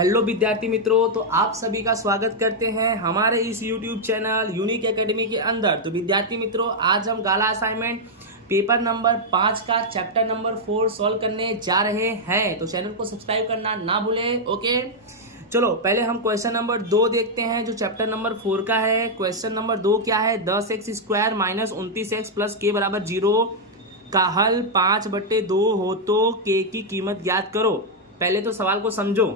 Hello विद्यार्थी मित्रों, तो आप सभी का स्वागत करते हैं हमारे इस YouTube चैनल यूनिक एकेडमी के अंदर। तो विद्यार्थी मित्रों, आज हम गाला असाइनमेंट पेपर नंबर 5 का चैप्टर नंबर 4 सॉल्व करने जा रहे हैं। तो चैनल को सब्सक्राइब करना ना भूलें। ओके, चलो पहले हम क्वेश्चन नंबर 2 देखते हैं जो चैप्टर नंबर 4 का है। क्वेश्चन नंबर 2 क्या है? 10x² minus 29x plus k बराबर 0 का हल 5/2 हो तो k की कीमत ज्ञात करो। पहले तो सवाल को समझो।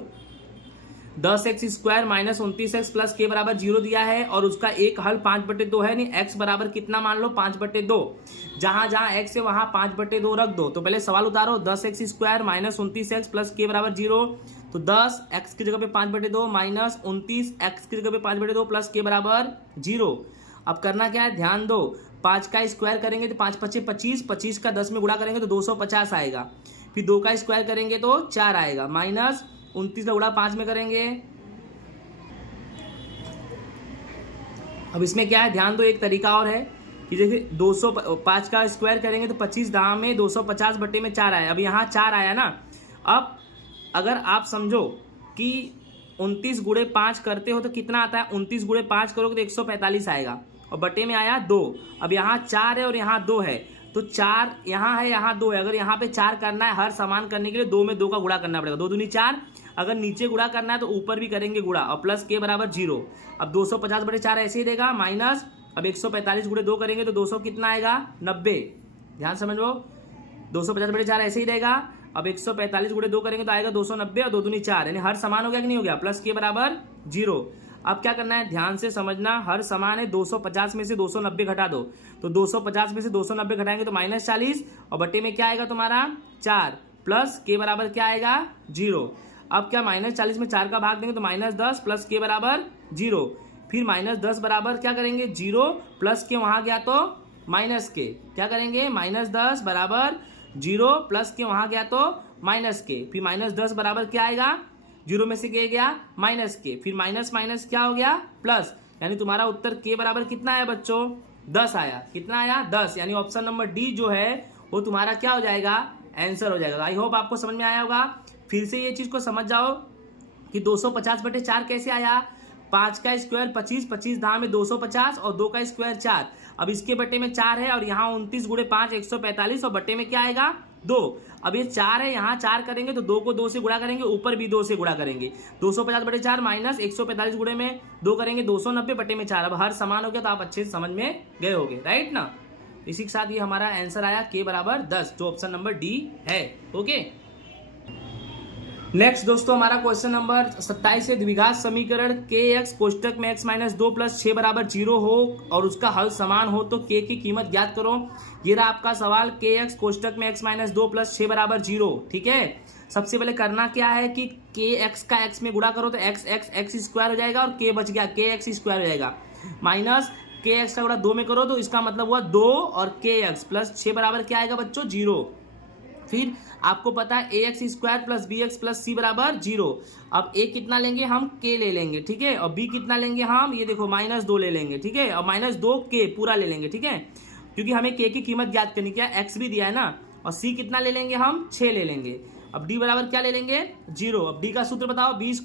10x² माइनस 29x प्लस के बराबर 0 दिया है और उसका एक हल 5/2 है। नहीं, x बराबर कितना मान लो? 5/2। जहां जहां x है वहां 5/2 रख दो। तो पहले सवाल उतारो। 10x² माइनस 29x प्लस के बराबर 0। तो 10x की जगह पे 5/2 माइनस 29x की जगह पे 5/2 प्लस के बराबर 0। अब करना क्या है, ध्यान दो। 5 का स्क्वायर करेंगे तो 5 × 5 = 25, 25 का 10 में गुणा करेंगे तो 250 आएगा। फिर 2 का स्क्वायर करेंगे तो 4 आएगा, माइनस 29 का गुणा 5 में करेंगे। अब इसमें क्या है, ध्यान दो। एक तरीका और है कि जैसे 205 का स्क्वायर करेंगे तो 25 दाम में 250/4 आया। अब यहाँ 4 आया ना। अब अगर आप समझो कि 29 × 5 करते हो तो कितना आता है? 29 × 5 करोगे तो 145 आएगा और बटे में आया 2। अब यहाँ 4 है और यहाँ 2 है, तो 4 यहाँ है, यहाँ 2 है। अगर यहाँ पे 4 करना है हर समान करने के लिए 2 में 2 का गुणा करना पड़ेगा। 2 दूनी 4। अगर नीचे गुणा करना है तो ऊपर भी करेंगे गुणा और प्लस के बराबर 0। अब 250/4 ऐसे ही देगा, माइनस अब 145 × 2 करेंगे तो 200 कितना आएगा? 90। ध्यान समझो, 250/4 ऐसे ही रहेगा। अब 145 × 2 करेंगे तो आएगा 290 और 2 दूनी 4, यानी हर समान हो गया कि नहीं हो गया? प्लस के बराबर 0। अब क्या करना है, ध्यान से समझना। हर समान है, 250 में से 290 घटा दो। तो 250 में से 290 घटाएंगे तो -40 और बटे में क्या आएगा तुम्हारा? 4 प्लस के बराबर क्या आएगा? 0। अब क्या, -40 में 4 का भाग देंगे तो -10 प्लस के बराबर 0। फिर -10 बराबर क्या करेंगे? 0 प्लस के वहां गया तो माइनस के। क्या करेंगे? -10 बराबर 0 प्लस के वहां गया तो माइनस के। फिर -10 बराबर क्या आएगा? 0 में से के गया माइनस के, फिर माइनस माइनस क्या हो गया? प्लस। यानी तुम्हारा उत्तर के बराबर कितना है बच्चों? 10 आया। कितना आया? 10। यानी ऑप्शन नंबर डी जो है वो तुम्हारा क्या हो जाएगा? आंसर हो जाएगा। आई होप आपको समझ में आया होगा। फिर से ये चीज को समझ जाओ कि 250/4 कैसे आया? 5 का स्क्वायर 25, 25 धाम में 250 और 2 का स्क्वायर 4। अब इसके बटे में 4 है और यहाँ 29 × 5 145 और बटे में क्या आएगा? 2। अब ये 4 है, यहाँ 4 करेंगे तो 2 को 2 से गुणा करेंगे, ऊपर भी 2 से गुणा करेंगे। 250/4 माइनस 145 गुणे में 2 करेंगे 290 बटे में 4। अब हर समान हो गया तो आप अच्छे से समझ में गए होगे, राइट ना। इसी के साथ ये हमारा आंसर आया के बराबर 10, जो ऑप्शन नंबर डी है। ओके, नेक्स्ट दोस्तों हमारा क्वेश्चन नंबर 27 है। द्विघात समीकरण kx कोष्टक में x-2 प्लस 6 बराबर 0 हो और उसका हल समान हो तो k की कीमत ज्ञात करो। ये रहा आपका सवाल। kx कोष्टक में x-2 प्लस 6 बराबर 0। ठीक है, सबसे पहले करना क्या है कि kx का x में गुणा करो तो x हो जाएगा और k बच गया, kx² हो जाएगा। माइनस kx का गुणा 2 में करो तो इसका मतलब हुआ 2 और kx प्लस 6 बराबर क्या आएगा बच्चों? 0। फिर आपको पता है ax² plus bx plus c बराबर 0। अब a कितना लेंगे हम? k ले लेंगे, ठीक है। और b कितना लेंगे हम? ये देखो -2 ले लेंगे, ठीक है। और -2 k पूरा ले लेंगे, ठीक है, क्योंकि हमें k की कीमत ज्ञात करनी क्या है, x भी दिया है ना। और c कितना ले लेंगे हम? 6 ले लेंगे। अब d बराबर क्या ले लेंगे? 0। अब d का सूत्र बताओ, b² -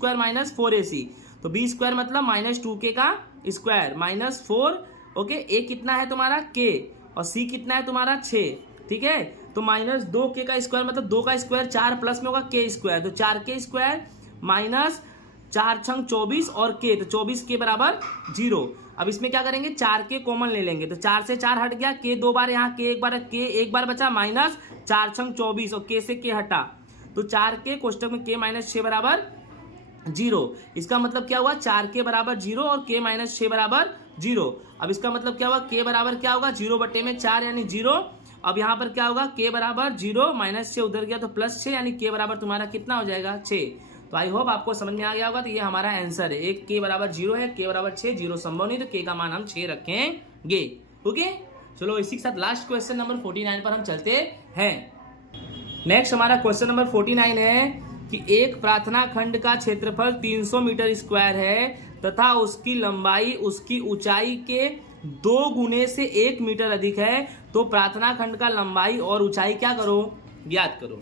4ac। तो b² मतलब -2k का स्क्वायर माइनस 4। ओके, a कितना है तुम्हारा? k और c कितना है तुम्हारा? 6, ठीक है। तो -2k का स्क्वायर मतलब 2 का स्क्वायर 4 प्लस में होगा k², तो 4k² माइनस 4 × 24 और k, तो 24 के बराबर 0। अब इसमें क्या करेंगे? 4k कॉमन ले लेंगे तो 4 से 4 हट गया, k 2 बार, यहाँ k एक बार बचा, माइनस 4 × 24 और k से k हटा तो 4k कोष्टक में k - 6 बराबर 0। इसका मतलब क्या हुआ? 4k बराबर 0 और k - 6 बराबर 0। अब इसका मतलब क्या हुआ? k बराबर क्या होगा? 0/4 यानी 0। अब यहाँ पर क्या होगा? k बराबर 0, -6 उधर गया तो +6, यानी k बराबर तुम्हारा कितना हो जाएगा? 6। तो आई होप आपको समझ में आ गया होगा। तो ये हमारा आंसर है। एक k बराबर 0 है, k बराबर 6, 0 संभव नहीं, तो k का मान हम 6 रखेंगे। ओके, चलो इसी के साथ लास्ट क्वेश्चन नंबर 49 पर हम चलते हैं। नेक्स्ट हमारा क्वेश्चन नंबर 49 है कि एक प्रार्थना खंड का क्षेत्रफल 300 मीटर स्क्वायर है तथा उसकी लंबाई उसकी ऊंचाई के 2 गुने से 1 मीटर अधिक है, तो प्रार्थना खंड का लंबाई और ऊंचाई क्या करो? ज्ञात करो।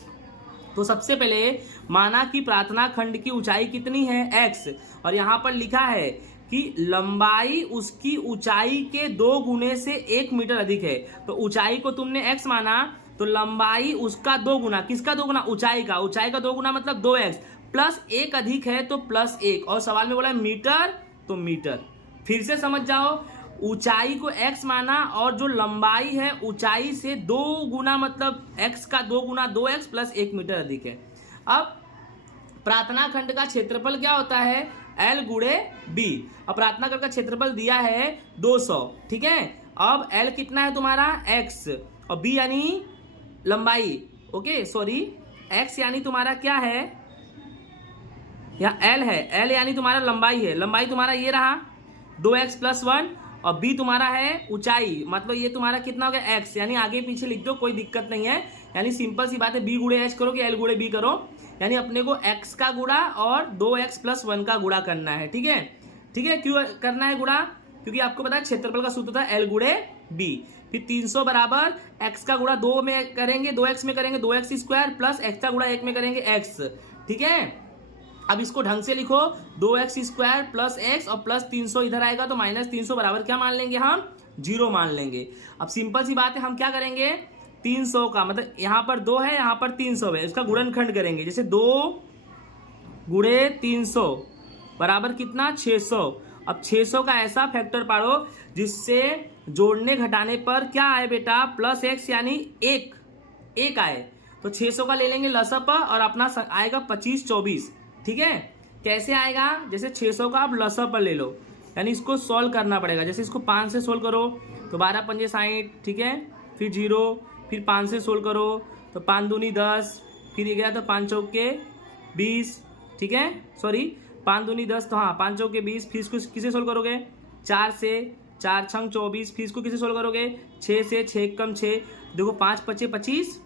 तो सबसे पहले माना कि प्रार्थना खंड की ऊंचाई कितनी है x, और यहाँ पर लिखा है कि लंबाई उसकी ऊंचाई के 2 गुने से 1 मीटर अधिक है। तो ऊंचाई को तुमने x माना तो लंबाई उसका 2 गुना, किसका 2 गुना? ऊंचाई का। ऊंचाई का 2 गुना मतलब 2x, प्लस 1 अधिक है तो प्लस 1, और सवाल में बोला मीटर तो मीटर। फिर से समझ जाओ, ऊंचाई को x माना और जो लंबाई है ऊंचाई से 2 गुना मतलब x का 2 गुना 2x प्लस 1 मीटर अधिक है। अब प्रार्थना खंड का क्षेत्रफल क्या होता है? L गुणे B। अब प्रार्थना खंड का क्षेत्रफल दिया है 200, ठीक है। अब L कितना है तुम्हारा? x, और B यानी लंबाई, ओके सॉरी, x यानी तुम्हारा क्या है? यहाँ L है, L यानी तुम्हारा लंबाई है। लंबाई तुम्हारा ये रहा 2x प्लस 1, और B तुम्हारा है ऊंचाई, मतलब ये तुम्हारा कितना हो गया? x, यानी आगे पीछे लिख दो, कोई दिक्कत नहीं है। यानी सिंपल सी बात है, B गुणे h करो कि L गुणे B करो, यानी अपने को x का गुणा और 2x प्लस 1 का गुणा करना है, ठीक है। ठीक है, क्यों करना है गुणा? क्योंकि आपको पता है क्षेत्रफल का सूत्र था L गुणे B। फिर 300 बराबर x का गुणा 2 में करेंगे, 2x में करेंगे 2x स्क्वायर, प्लस x का गुणा 1 में करेंगे x, ठीक है। अब इसको ढंग से लिखो, 2x स्क्वायर प्लस x और प्लस 300 इधर आएगा तो माइनस 300 बराबर क्या मान लेंगे हम? 0 मान लेंगे। अब सिंपल सी बात है, हम क्या करेंगे? 300 का मतलब यहाँ पर 2 है, यहाँ पर 300 है, इसका गुणनखंड करेंगे। जैसे 2 गुणे 300 बराबर कितना? 600। अब 600 का ऐसा फैक्टर पाड़ो जिससे जोड़ने घटाने पर क्या आए बेटा? प्लस x यानी 1 आए। तो 600 का ले लेंगे लसअप और अपना आएगा 25 24, ठीक है। कैसे आएगा? जैसे 600 का आप लसअप ले लो, यानी इसको सॉल्व करना पड़ेगा। जैसे इसको 5 से सोल्व करो तो 12 पंजे 60, ठीक है। फिर 0, फिर 5 से सोल्व करो तो 5 दूनी 10, फिर ये गया तो 5 चौके 20, ठीक है। सॉरी 5 दूनी 10, तो हाँ 5 चौके 20। फिर इसको किसे सोल्व करोगे? 4 से, 4 छंग 24। फिर इसको किसे सोल्व करोगे? 6 से, 6 कम 6, देखो 5 पचे 25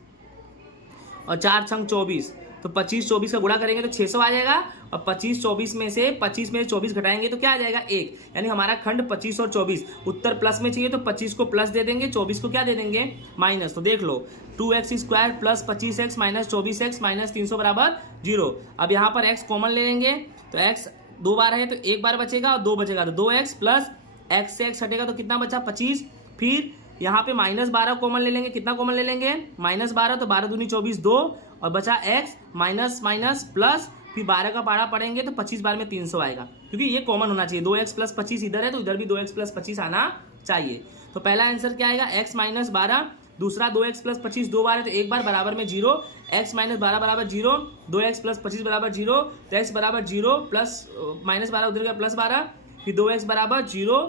और 4 छंग 24, तो 25 24 का गुणा करेंगे तो 600 आ जाएगा। और 25 24 में से 24 घटाएंगे तो क्या आ जाएगा? 1, यानी हमारा खंड 25 और 24। उत्तर प्लस में चाहिए तो 25 को प्लस दे देंगे, 24 को क्या दे देंगे? माइनस। तो देख लो 2x square plus 25x minus 24x minus 300 बराबर 0। अब यहाँ पर x कॉमन ले लेंगे तो x 2 बार है तो 1 बार बचेगा और 2 बचेगा, तो 2x प्लस x से x हटेगा तो कितना बचा? 25। फिर यहाँ पे -12 कॉमन ले लेंगे, कितना कॉमन ले लेंगे? -12, तो 12 दूनी 24 2, और बचा x माइनस माइनस प्लस, फिर 12 का पारा पड़ेंगे तो 25 बार में 300 आएगा, क्योंकि ये कॉमन होना चाहिए। 2x प्लस 25 इधर है तो इधर भी 2x प्लस 25 आना चाहिए। तो पहला आंसर क्या आएगा? x माइनस 12, दूसरा 2x प्लस 25 2 बार है तो 1 बार बराबर में 0, x माइनस 12 बराबर 0, 2x प्लस 25 बराबर 0, तो x बराबर 0 प्लस माइनस 12 उधर गया प्लस 12, फिर 2x बराबर 0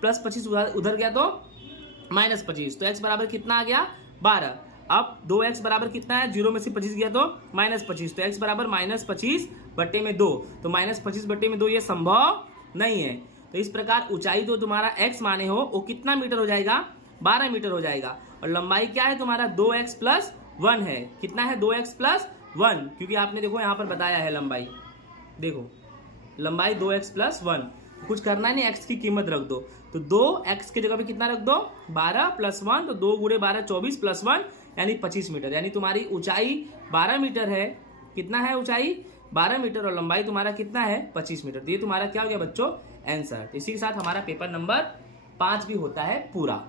प्लस 25 उधर गया तो माइनस 25, तो x बराबर कितना आ गया? 12। अब 2x बराबर कितना है? 0 में से 25 गया तो माइनस 25, तो x बराबर माइनस 25 बट्टे में 2, तो माइनस 25 बट्टे में 2 ये संभव नहीं है। तो इस प्रकार ऊंचाई जो तुम्हारा x माने हो वो कितना मीटर हो जाएगा? 12 मीटर हो जाएगा। और लंबाई क्या है तुम्हारा? 2x प्लस 1 है। कितना है? 2x प्लस 1, क्योंकि आपने देखो यहाँ पर बताया है लंबाई, देखो लंबाई 2x प्लस 1। कुछ करना नहीं, x की कीमत रख दो, तो 2x की जगह पे कितना रख दो? 12 प्लस 1, तो 2 गुणे 12 24 प्लस 1 यानी 25 मीटर। यानी तुम्हारी ऊंचाई 12 मीटर है। कितना है ऊंचाई? 12 मीटर, और लंबाई तुम्हारा कितना है? 25 मीटर। तो ये तुम्हारा क्या हो गया बच्चों? आंसर। इसी के साथ हमारा पेपर नंबर 5 भी होता है पूरा।